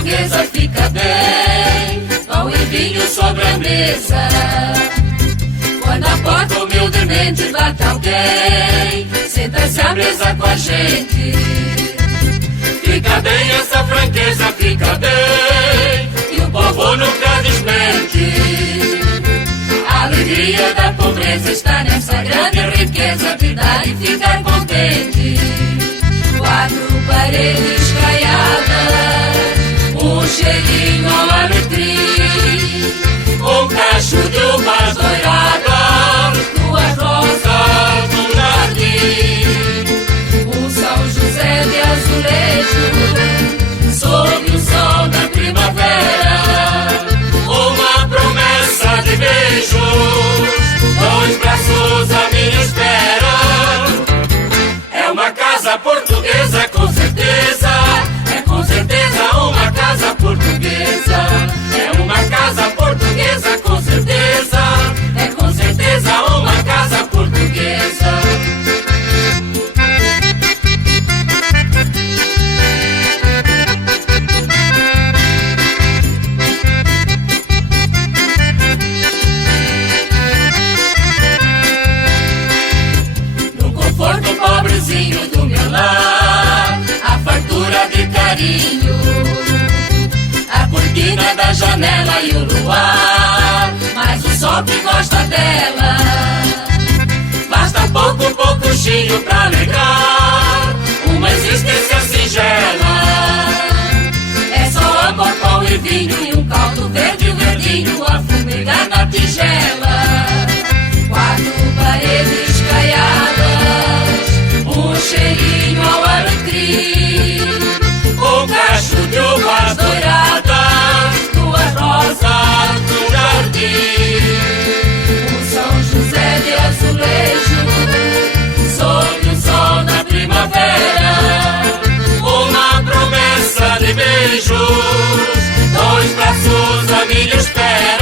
portuguesa fica bem, pão e vinho sobre a mesa. Quando a porta humildemente bate alguém, senta-se à mesa com a gente. Fica bem essa franqueza, fica bem, e o povo nunca desmente. A alegria da pobreza está nessa grande riqueza de dar e ficar contente. Quatro paredes caiadas, um cheirinho ao alecrim, um cacho de uvas douradas, duas rosas no jardim, um São José de azulejo sob o sol da primavera, uma promessa de beijos, dois braços à minha espera. É uma casa portuguesa, com certeza, é com certeza uma casa portuguesa. É uma casa portuguesa, com certeza, é com certeza uma casa portuguesa. No conforto pobrezinho do meu lar, a fartura de carinho, a cortina da janela e o luar, mas o sol que gosta dela. Basta pouco pouquinho pra alegrar uma existência singela. É só amor, pão e vinho e um caldo verde verdinho a fumegar na tigela. Quatro paredes caiadas, um cheirinho ao alecrim, um cacho de uvas douradas, duas rosas no jardim, um São José de azulejo sob o sol da primavera, uma promessa de beijos, dois braços à minha espera.